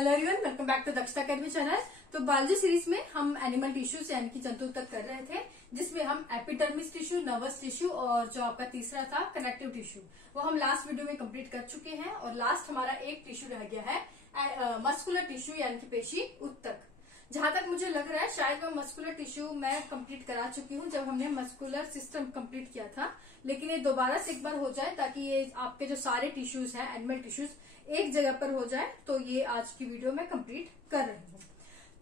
Hello everyone, welcome back to Dakshata academy channel. तो biology series में हम एनिमल टिश्यूज यानी कि जंतु तक कर रहे थे, जिसमें हम एपिडर्मिस टिश्यू, नर्वस टिश्यू और जो आपका तीसरा था कनेक्टिव टिश्यू, वो हम लास्ट वीडियो में कंप्लीट कर चुके हैं। और लास्ट हमारा एक टिश्यू रह गया है मस्कुलर टिश्यू यानी कि पेशी उत्तक। जहां तक मुझे लग रहा है शायद मैं मस्कुलर टिश्यू मैं कंप्लीट करा चुकी हूँ जब हमने मस्कुलर सिस्टम कंप्लीट किया था, लेकिन ये दोबारा से एक बार हो जाए ताकि ये आपके जो सारे टिश्यूज हैं एनिमल टिश्यूज एक जगह पर हो जाए, तो ये आज की वीडियो में कंप्लीट कर रही हूँ।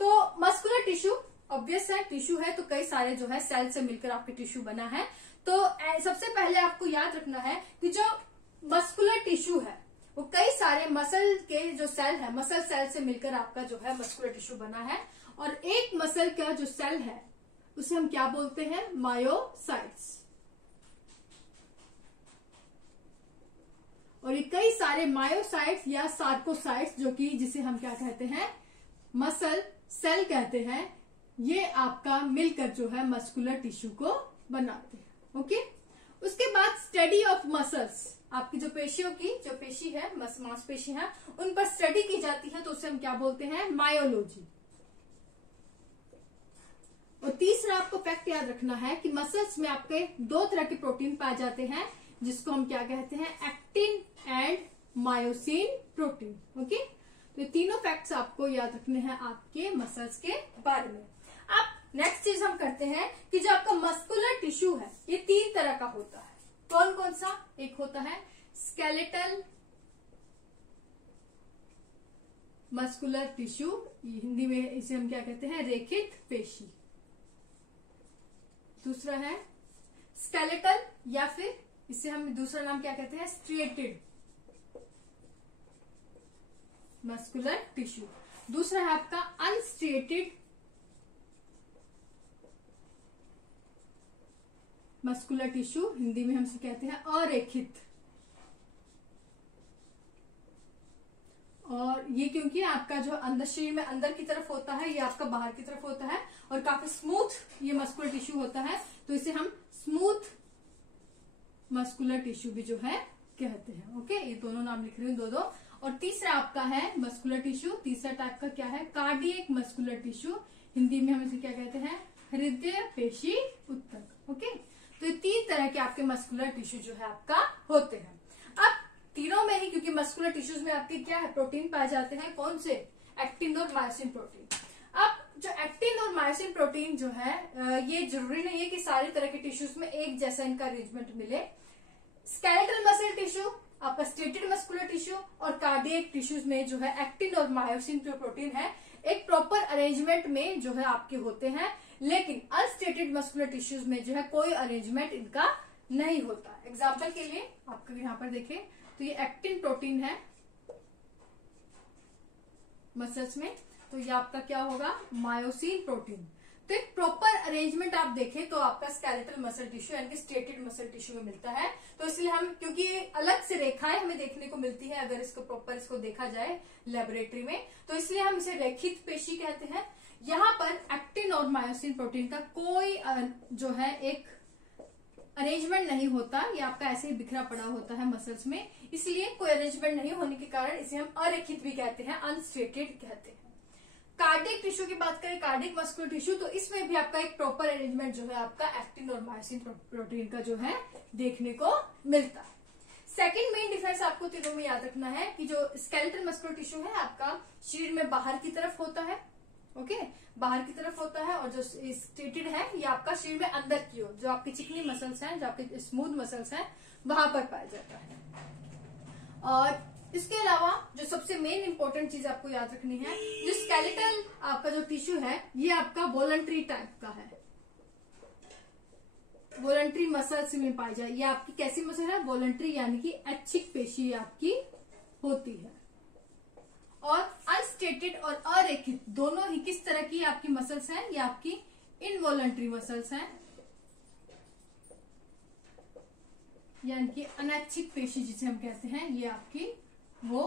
तो मस्कुलर टिश्यू ऑब्वियस है, टिश्यू है तो कई सारे जो है सेल से मिलकर आपके टिश्यू बना है। तो सबसे पहले आपको याद रखना है कि जो मस्कुलर टिश्यू है वो कई सारे मसल के जो सेल है, मसल सेल से मिलकर आपका जो है मस्कुलर टिश्यू बना है। और एक मसल का जो सेल है उसे हम क्या बोलते हैं? मायोसाइट्स। और ये कई सारे मायोसाइट्स या सार्कोसाइट्स, जो कि जिसे हम क्या कहते हैं? मसल सेल कहते हैं, ये आपका मिलकर जो है मस्कुलर टिश्यू को बनाते हैं। ओके, उसके बाद स्टडी ऑफ मसल्स, आपकी जो पेशियों की जो पेशी है, मांसपेशी है, उन पर स्टडी की जाती है, तो उसे हम क्या बोलते हैं? मायोलॉजी। और तीसरा आपको फैक्ट याद रखना है कि मसल्स में आपके दो तरह के प्रोटीन पाए जाते हैं, जिसको हम क्या कहते हैं? Actin and myosin protein. Okay, तो ये तीनों फैक्ट्स आपको याद रखने हैं आपके मसल्स के बारे में। अब नेक्स्ट चीज हम करते हैं कि जो आपका मस्कुलर टिश्यू है ये तीन तरह का होता है। कौन कौन सा? एक होता है स्केलेटल मस्कुलर टिश्यू, हिंदी में इसे हम क्या कहते हैं? रेखित पेशी। दूसरा है स्केलेटल, या फिर इसे हम दूसरा नाम क्या कहते हैं? Striated muscular tissue. दूसरा है आपका अनस्ट्रिएटेड मस्कुलर टिश्यू, हिंदी में हम इसे कहते हैं अरेखित। और ये क्योंकि आपका जो अंदर शरीर में अंदर की तरफ होता है, ये आपका बाहर की तरफ होता है और काफी स्मूथ ये मस्कुलर टिश्यू होता है, तो इसे हम स्मूथ मस्कुलर टिश्यू भी जो है कहते हैं। ओके, ये दोनों नाम लिख रही हूँ, दो। और तीसरा आपका है मस्कुलर टिश्यू, तीसरा टाइप का क्या है? कार्डियक मस्कुलर टिश्यू, हिंदी में हम इसे क्या कहते हैं? हृदय पेशी उत्तक। ओके, तो ये तीन तरह के आपके मस्कुलर टिश्यू जो है आपका होते हैं। अब तीनों में ही, क्योंकि मस्कुलर टिश्यूज में आपके क्या है? प्रोटीन पाए जाते हैं। कौन से? एक्टिन और मायोसिन प्रोटीन। अब जो एक्टिन और मायोसिन प्रोटीन जो है, ये जरूरी नहीं है कि सारी तरह के टिश्यूज में एक जैसा इनका अरेंजमेंट मिले। स्केलेटल मसल टिश्यू, आपका स्टेटेड मस्कुलर टिश्यू और कार्डियक टिश्यूज में जो है एक्टिन और मायोसिन जो प्रोटीन है एक प्रॉपर अरेंजमेंट में जो है आपके होते हैं, लेकिन अनस्टेटेड मस्कुलर टिश्यूज में जो है कोई अरेंजमेंट इनका नहीं होता। एग्जाम्पल के लिए आपको यहाँ पर देखें तो ये एक्टिन प्रोटीन है मसल्स में, तो ये आपका क्या होगा? Myosin protein. तो एक प्रॉपर अरेंजमेंट आप देखें तो आपका स्केलेटल मसल टिश्यू यानी कि स्टेटेड मसल टिश्यू में मिलता है। तो इसलिए हम, क्योंकि ये अलग से रेखाएं हमें देखने को मिलती है अगर इसको प्रॉपर इसको देखा जाए लेबोरेटरी में, तो इसलिए हम इसे रेखित पेशी कहते हैं। यहाँ पर एक्टिन और मायोसिन प्रोटीन का कोई जो है एक अरेंजमेंट नहीं होता, ये आपका ऐसे ही बिखरा पड़ा होता है मसल्स में, इसलिए कोई अरेंजमेंट नहीं होने के कारण इसे हम अरेखित भी कहते हैं, अनस्टेटेड कहते हैं। कार्डियक टिश्यू की बात करें, कार्डियक मस्कुलर टिश्यू, तो इसमें भी आपका एक प्रॉपर अरेंजमेंट जो है आपका एक्टिन और मायोसिन प्रोटीन का जो है देखने को मिलता है। सेकंड मेन डिफरेंस आपको तीनों में याद रखना है कि जो स्केलेटल मस्कुलर टिश्यू है आपका शरीर में बाहर की तरफ होता है। ओके, बाहर की तरफ होता है, और जो स्टेटेड है ये आपका शरीर में अंदर की ओर, जो आपकी चिकनी मसल्स हैं, जो आपके स्मूथ मसल्स हैं, वहां पर पाया जाता है। और इसके अलावा जो सबसे मेन इंपॉर्टेंट चीज आपको याद रखनी है, जो स्केलेटल आपका जो टिश्यू है ये आपका वॉलंटरी टाइप का है, वॉलंटरी मसल्स में पाई जाए। ये आपकी कैसी मसल है? वॉलंटरी, यानी कि ऐच्छिक पेशी आपकी होती है। और अनस्टेटेड और अरेखित दोनों ही किस तरह की आपकी मसल्स हैं? ये आपकी इनवॉलंटरी मसल्स हैं, यानी कि अनैच्छिक पेशी जिसे हम कहते हैं, ये आपकी वो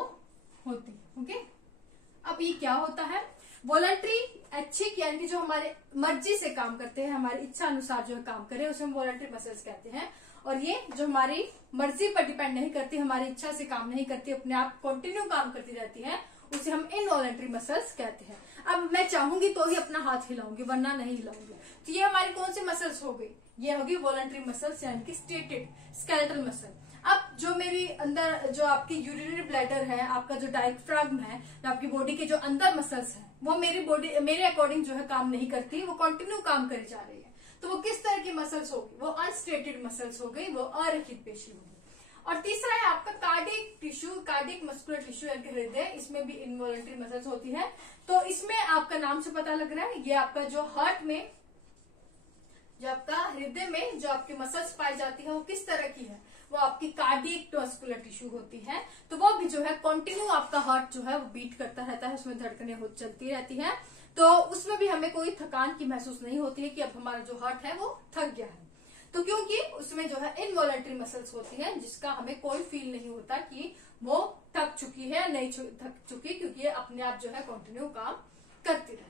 होती है। ओके, अब ये क्या होता है? वॉलंटरी ऐच्छिक यानी कि जो हमारे मर्जी से काम करते हैं, हमारी इच्छा अनुसार जो काम करें, उसे हम वॉलंटरी मसल्स कहते हैं। और ये जो हमारी मर्जी पर डिपेंड नहीं करती, हमारी इच्छा से काम नहीं करती, अपने आप कंटिन्यू काम करती रहती है, उसे हम इनवॉलंटरी मसल्स कहते हैं। अब मैं चाहूंगी तो ही अपना हाथ हिलाऊंगी, वरना नहीं हिलाऊंगी। तो ये हमारी कौन सी मसल्स हो गई, ये होगी वॉलंटरी मसल्स यानी कि स्टेटेड स्केलेटल मसल। अब जो मेरी अंदर जो आपकी यूरिनरी ब्लैडर है, आपका जो डायफ्राग्म है, जो आपकी बॉडी के जो अंदर मसल्स हैं, वो मेरे अकॉर्डिंग जो है काम नहीं करती, वो कंटिन्यू काम करे जा रही है। तो वो किस तरह की मसल्स होगी, वो अनस्टेटेड मसल्स हो गई, वो अरहित पेशी होगी। और तीसरा है आपका cardiac tissue, cardiac muscular tissue यानी हृदय, इसमें भी इनवॉलंटरी मसल्स होती है। तो इसमें आपका नाम से पता लग रहा है, ये आपका जो हार्ट में, जो आपका हृदय में जो आपकी मसल्स पाई जाती है वो किस तरह की है, वो आपकी कार्डिक मस्कुलर टिश्यू होती है। तो वो भी जो है कंटिन्यू आपका हार्ट जो है वो बीट करता रहता है, उसमें धड़कनें हो चलती रहती है। तो उसमें भी हमें कोई थकान की महसूस नहीं होती है कि अब हमारा जो हार्ट है वो थक गया है। तो क्योंकि उसमें जो है इनवॉलंटरी मसल्स होती है, जिसका हमें कोई फील नहीं होता कि वो थक चुकी है या नहीं थक चुकी, क्योंकि ये अपने आप जो है कंटिन्यू काम करती रहती है।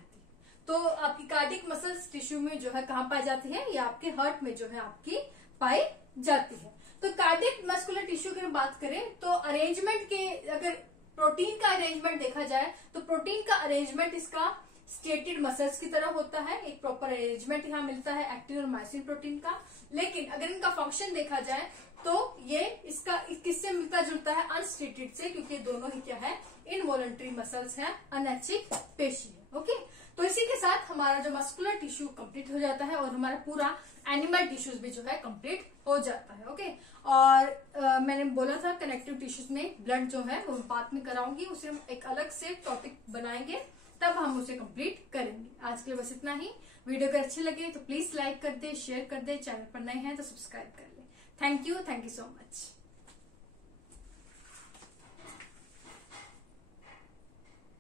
तो आपकी कार्डिक मसल्स टिश्यू में जो है कहाँ पाई जाती है, ये आपके हार्ट में जो है आपकी पाई जाती है। तो कार्डिक मस्कुलर टिश्यू की बात करें तो अरेंजमेंट के, अगर प्रोटीन का अरेंजमेंट देखा जाए तो प्रोटीन का अरेंजमेंट इसका स्टेटेड मसल्स की तरह होता है, एक प्रॉपर अरेंजमेंट यहाँ मिलता है एक्टिन और मायोसिन प्रोटीन का। लेकिन अगर इनका फंक्शन देखा जाए तो ये इसका किससे मिलता जुलता है, अनस्टेटेड से, क्योंकि दोनों ही क्या है, इनवॉलंटरी मसल्स हैं, अनैच्छिक पेशी है। ओके, तो इसी के साथ हमारा जो मस्कुलर टिश्यू कंप्लीट हो जाता है और हमारा पूरा एनिमल टिश्यूज भी जो है कंप्लीट हो जाता है। ओके, और मैंने बोला था कनेक्टिव टिश्यूज में ब्लड जो है वो बात में कराऊंगी, उसे हम एक अलग से टॉपिक बनाएंगे, तब हम उसे कंप्लीट करेंगे। आज के लिए बस इतना ही। वीडियो अगर अच्छी लगे तो प्लीज लाइक कर दे, शेयर कर दे, चैनल पर नए हैं तो सब्सक्राइब कर ले। Thank you so much.